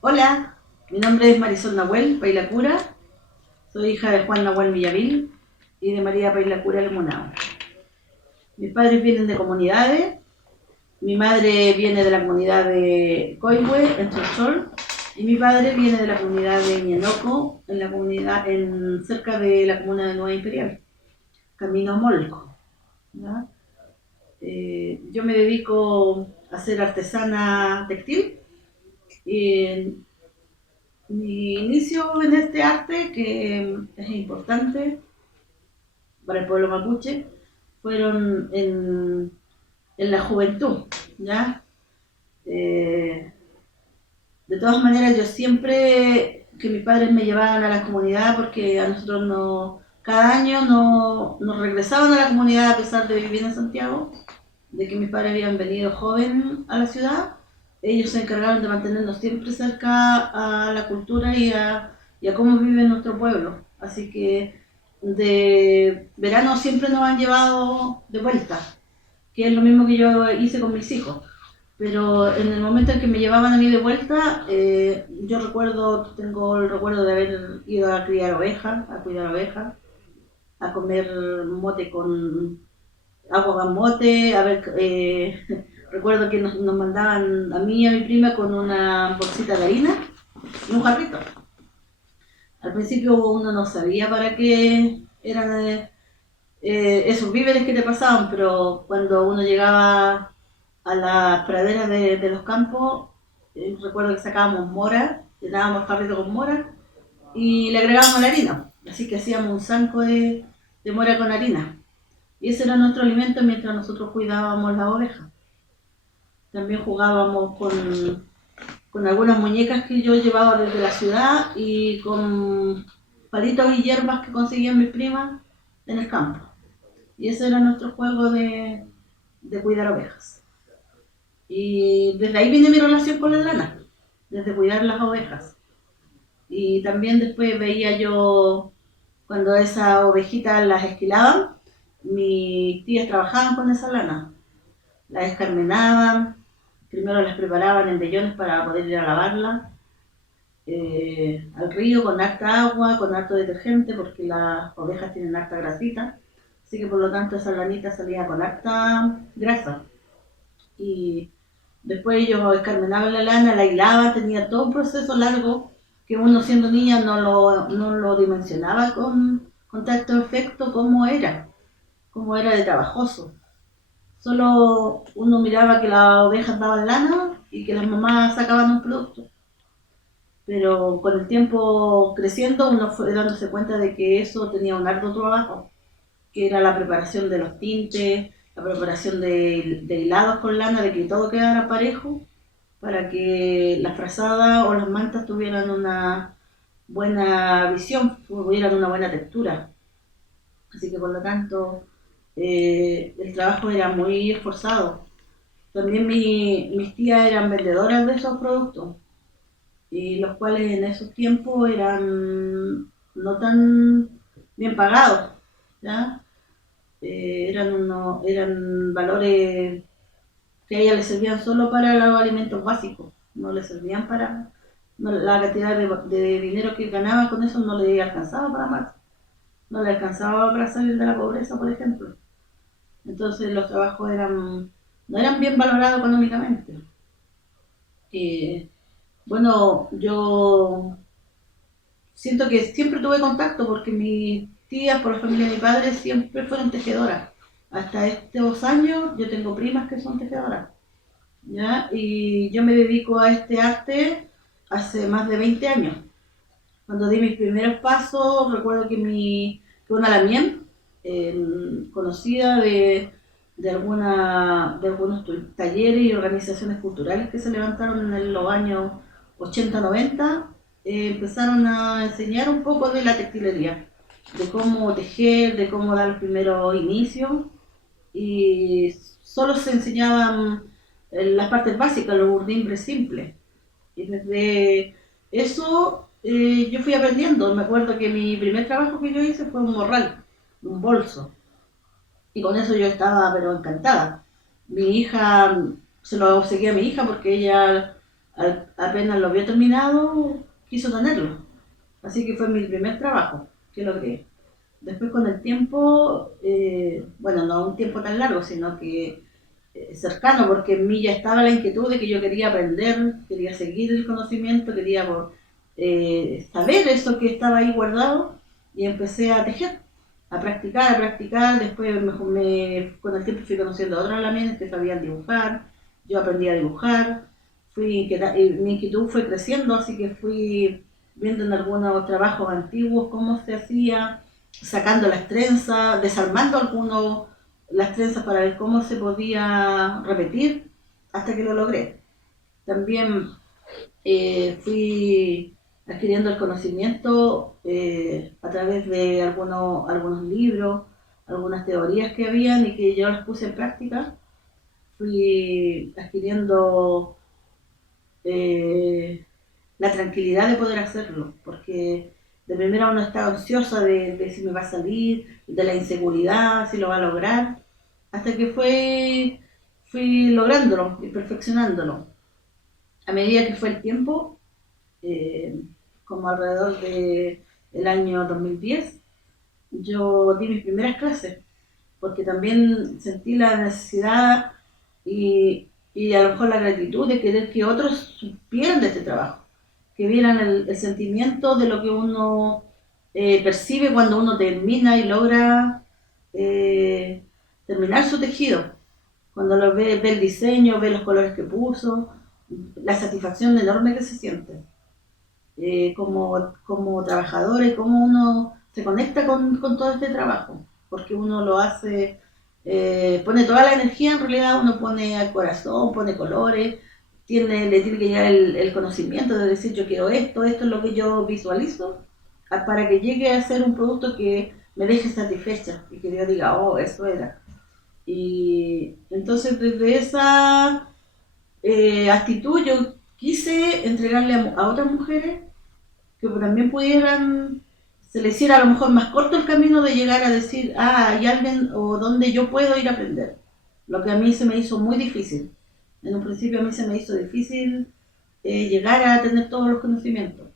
Hola, mi nombre es Marisol Nahuel Pailacura, soy hija de Juan Nahuel Villavil y de María Pailacura Lemunao. Mis padres vienen de comunidades, mi madre viene de la comunidad de Coihue, en Cholchol, y mi padre viene de la comunidad de Ñenoco, cerca de la comuna de Nueva Imperial, camino Molco. ¿Ya? Yo me dedico a ser artesana textil y mi inicio en este arte, que es importante para el pueblo mapuche, fueron en la juventud, ¿ya? Eh, de todas maneras, yo siempre que mis padres me llevaban a la comunidad, porque a nosotros no, cada año nos regresaban a la comunidad a pesar de vivir en Santiago, de que mis padres habían venido joven a la ciudad. Ellos se encargaron de mantenernos siempre cerca a la cultura y a cómo vive nuestro pueblo. Así que de verano siempre nos han llevado de vuelta, que es lo mismo que yo hice con mis hijos. Pero en el momento en que me llevaban a mí de vuelta, tengo el recuerdo de haber ido a criar ovejas, a cuidar ovejas, a comer mote con agua gamote, recuerdo que nos mandaban a mí y a mi prima con una bolsita de harina y un jarrito. Al principio uno no sabía para qué eran esos víveres que te pasaban, pero cuando uno llegaba a las praderas de los campos, recuerdo que sacábamos mora, llenábamos el jarrito con mora y le agregábamos la harina. Así que hacíamos un zanco de mora con harina. Y ese era nuestro alimento mientras nosotros cuidábamos las ovejas. También jugábamos con algunas muñecas que yo llevaba desde la ciudad y con palitos y hierbas que conseguían mis primas en el campo. Y ese era nuestro juego de cuidar ovejas. Y desde ahí viene mi relación con la lana, desde cuidar las ovejas. Y también después veía yo cuando esas ovejitas las esquilaban, mis tías trabajaban con esa lana. Las escarmenaban, primero las preparaban en vellones para poder ir a lavarla, al río con harta agua, con harto detergente, porque las ovejas tienen harta grasita, así que por lo tanto esa lanita salía con harta grasa. Y después ellos escarmenaban la lana, la hilaban, tenía todo un proceso largo que uno siendo niña no lo dimensionaba con tanto efecto como era de trabajoso. Solo uno miraba que las ovejas daban lana y que las mamás sacaban un producto. Pero con el tiempo creciendo uno fue dándose cuenta de que eso tenía un arduo trabajo, que era la preparación de los tintes, la preparación de hilados con lana, de que todo quedara parejo, para que las frazadas o las mantas tuvieran una buena visión, tuvieran una buena textura. Así que por lo tanto el trabajo era muy esforzado. También mis tías eran vendedoras de esos productos, y los cuales en esos tiempos eran no tan bien pagados, ¿ya? Eran valores que a ella le servían solo para los alimentos básicos, no le servían para, no, la cantidad de dinero que ganaba con eso no le alcanzaba para más, no le alcanzaba para salir de la pobreza, por ejemplo. Entonces los trabajos no eran bien valorados económicamente. Eh, bueno, yo siento que siempre tuve contacto porque mis tías, por la familia de mi padre, siempre fueron tejedoras. Hasta estos años yo tengo primas que son tejedoras, ¿ya? Y yo me dedico a este arte hace más de 20 años. Cuando di mis primeros pasos, recuerdo que una lamien, conocida de algunos talleres y organizaciones culturales que se levantaron en los años 80-90, empezaron a enseñar un poco de la textilería, de cómo tejer, de cómo dar los primeros inicios, y solo se enseñaban las partes básicas, los urdimbres simples. Y desde eso yo fui aprendiendo. Me acuerdo que mi primer trabajo que yo hice fue un morral, un bolso. Y con eso yo estaba pero encantada. Mi hija, se lo seguí a mi hija porque ella apenas lo había terminado, quiso tenerlo. Así que fue mi primer trabajo que logré. Después con el tiempo, bueno, no un tiempo tan largo, sino que cercano, porque en mí ya estaba la inquietud de que yo quería aprender, quería seguir el conocimiento, quería saber eso que estaba ahí guardado, y empecé a tejer, a practicar, después con el tiempo fui conociendo a otros lamines que sabían dibujar, yo aprendí a dibujar, mi inquietud fue creciendo, así que fui viendo en algunos trabajos antiguos cómo se hacía, sacando las trenzas, desarmando las trenzas para ver cómo se podía repetir, hasta que lo logré. También fui adquiriendo el conocimiento a través de algunos libros, algunas teorías que habían y que yo las puse en práctica. Fui adquiriendo eh, la tranquilidad de poder hacerlo, porque de primera uno está ansiosa de si me va a salir, de la inseguridad, si lo va a lograr, hasta que fui lográndolo y perfeccionándolo. A medida que fue el tiempo, eh, como alrededor del año 2010, yo di mis primeras clases, porque también sentí la necesidad y a lo mejor la gratitud de querer que otros supieran de este trabajo, que vieran el sentimiento de lo que uno percibe cuando uno termina y logra eh, terminar su tejido, cuando ve el diseño, ve los colores que puso, la satisfacción enorme que se siente como trabajador y cómo uno se conecta con todo este trabajo, porque uno lo hace, pone toda la energía, en realidad uno pone al corazón, pone colores, le tiene que llegar el conocimiento de decir yo quiero esto es lo que yo visualizo, para que llegue a ser un producto que me deje satisfecha y que yo diga, oh, eso era. Y entonces desde esa actitud yo quise entregarle a otras mujeres que también pudieran, se les hiciera a lo mejor más corto el camino de llegar a decir, ah, hay alguien o donde yo puedo ir a aprender. Lo que a mí se me hizo muy difícil. En un principio a mí se me hizo difícil llegar a tener todos los conocimientos.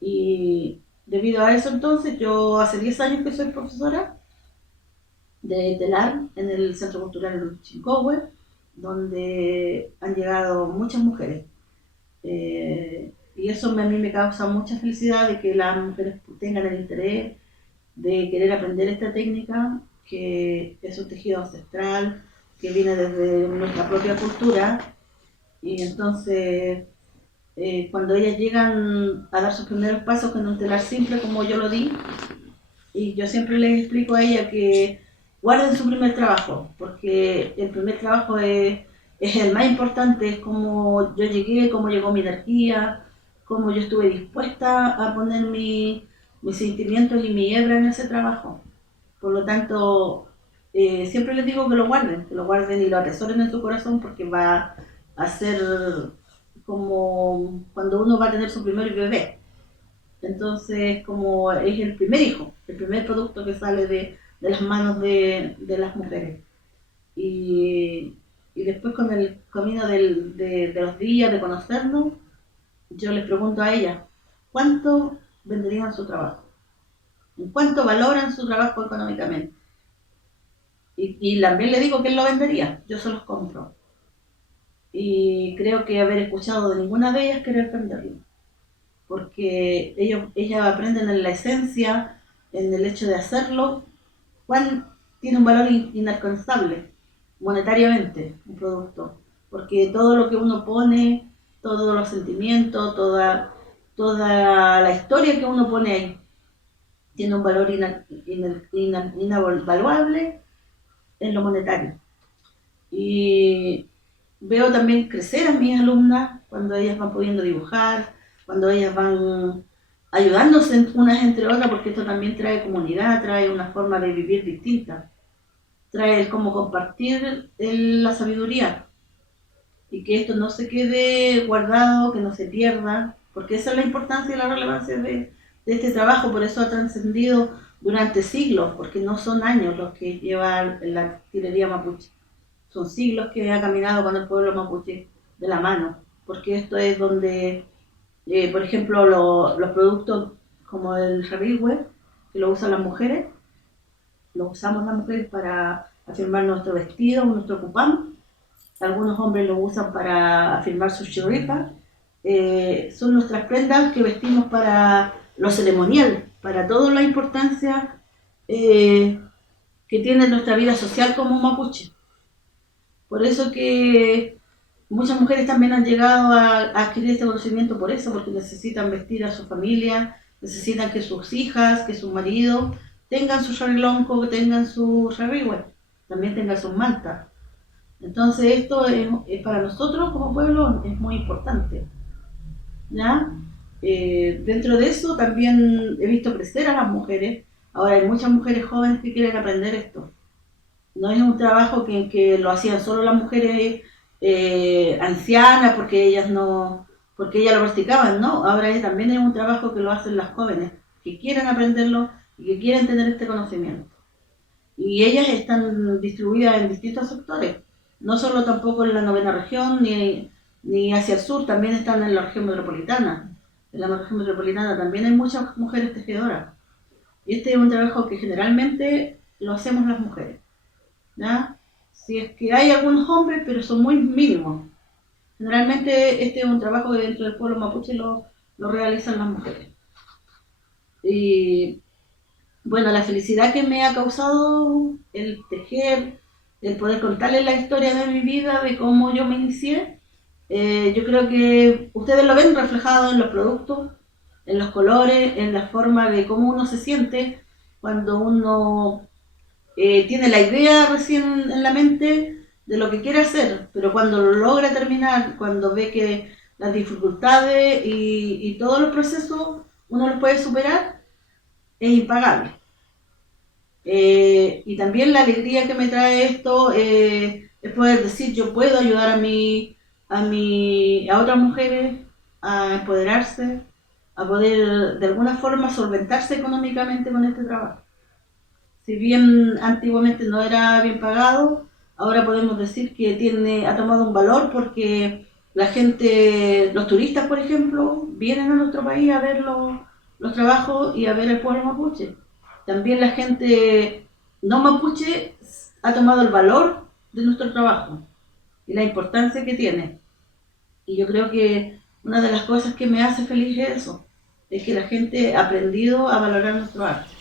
Y debido a eso entonces, yo hace 10 años que soy profesora de telar en el Centro Cultural Chincohue, donde han llegado muchas mujeres. Y eso a mí me causa mucha felicidad de que las mujeres tengan el interés de querer aprender esta técnica, que es un tejido ancestral, que viene desde nuestra propia cultura. Y entonces, cuando ellas llegan a dar sus primeros pasos con un telar simple como yo lo di, y yo siempre les explico a ellas que guarden su primer trabajo, porque el primer trabajo es el más importante, es cómo yo llegué, cómo llegó mi energía, cómo yo estuve dispuesta a poner mis sentimientos y mi hebra en ese trabajo. Por lo tanto, siempre les digo que lo guarden y lo atesoren en su corazón, porque va a ser como cuando uno va a tener su primer bebé. Entonces, como es el primer hijo, el primer producto que sale de las manos de las mujeres. Y, y después con el camino de los días, de conocernos, yo les pregunto a ellas, ¿cuánto venderían su trabajo? ¿En cuánto valoran su trabajo económicamente? Y también le digo que él lo vendería, yo se los compro. Y creo que haber escuchado de ninguna de ellas querer venderlo, porque ellas aprenden en la esencia, en el hecho de hacerlo, cuál tiene un valor inalcanzable monetariamente un producto, porque todo lo que uno pone, todos los sentimientos, toda la historia que uno pone ahí, tiene un valor inavaluable en lo monetario. Y veo también crecer a mis alumnas cuando ellas van pudiendo dibujar, cuando ellas van ayudándose unas entre otras, porque esto también trae comunidad, trae una forma de vivir distinta, trae el cómo compartir la sabiduría y que esto no se quede guardado, que no se pierda, porque esa es la importancia y la relevancia de este trabajo, por eso ha trascendido durante siglos, porque no son años los que lleva la artillería mapuche, son siglos que ha caminado con el pueblo mapuche de la mano. porque esto es donde, por ejemplo, los productos como el Rarigüe, que lo usan las mujeres, lo usamos las mujeres para afirmar nuestro vestido, nuestro cupán. Algunos hombres lo usan para afirmar su chirripa. Son nuestras prendas que vestimos para lo ceremonial, para toda la importancia eh, que tiene nuestra vida social como mapuche. Por eso que muchas mujeres también han llegado a adquirir este conocimiento por eso, porque necesitan vestir a su familia, necesitan que sus hijas, que su marido tengan su charilonco, tengan su charrigüe, también tengan sus mantas. Entonces esto para nosotros como pueblo es muy importante, ¿ya? Dentro de eso también he visto crecer a las mujeres. Ahora hay muchas mujeres jóvenes que quieren aprender esto. No es un trabajo que lo hacían solo las mujeres ancianas porque ellas no, porque ellas lo practicaban, ¿no? Ahora también es un trabajo que lo hacen las jóvenes que quieren aprenderlo y que quieren tener este conocimiento. Y ellas están distribuidas en distintos sectores, no solo tampoco en la novena región ni hacia el sur, también están en la región metropolitana. En la región metropolitana también hay muchas mujeres tejedoras. Y este es un trabajo que generalmente lo hacemos las mujeres, ¿ya? Si es que hay algunos hombres, pero son muy mínimos. Generalmente este es un trabajo que dentro del pueblo mapuche lo realizan las mujeres. Y bueno, la felicidad que me ha causado el tejer, el poder contarles la historia de mi vida, de cómo yo me inicié, yo creo que ustedes lo ven reflejado en los productos, en los colores, en la forma de cómo uno se siente cuando uno tiene la idea recién en la mente de lo que quiere hacer, pero cuando lo logra terminar, cuando ve que las dificultades y todos los procesos uno los puede superar, es impagable. Y también la alegría que me trae esto es poder decir yo puedo ayudar a otras mujeres a empoderarse, a poder de alguna forma solventarse económicamente con este trabajo. Si bien antiguamente no era bien pagado, ahora podemos decir que ha tomado un valor porque la gente, los turistas por ejemplo, vienen a nuestro país a ver los trabajos y a ver el pueblo mapuche. También la gente no mapuche ha tomado el valor de nuestro trabajo y la importancia que tiene. Y yo creo que una de las cosas que me hace feliz es eso, es que la gente ha aprendido a valorar nuestro arte.